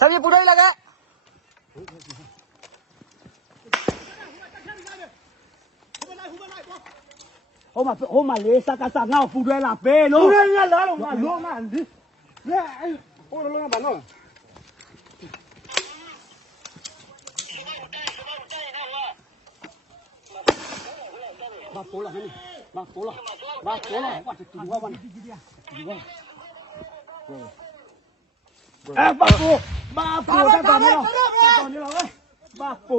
Sao vậy bù đây là cái? oma pe oma le saka sa nga fu dwe la pe lo dwe nga la lo ma lo ma ndi le ai o lo ma ba no ba pola hani ba pola ba pola wa te tuwa wa ni dia tuwa Eh, bapu, bapu, tak tahu ni lah, tak tahu ni lah, bapu.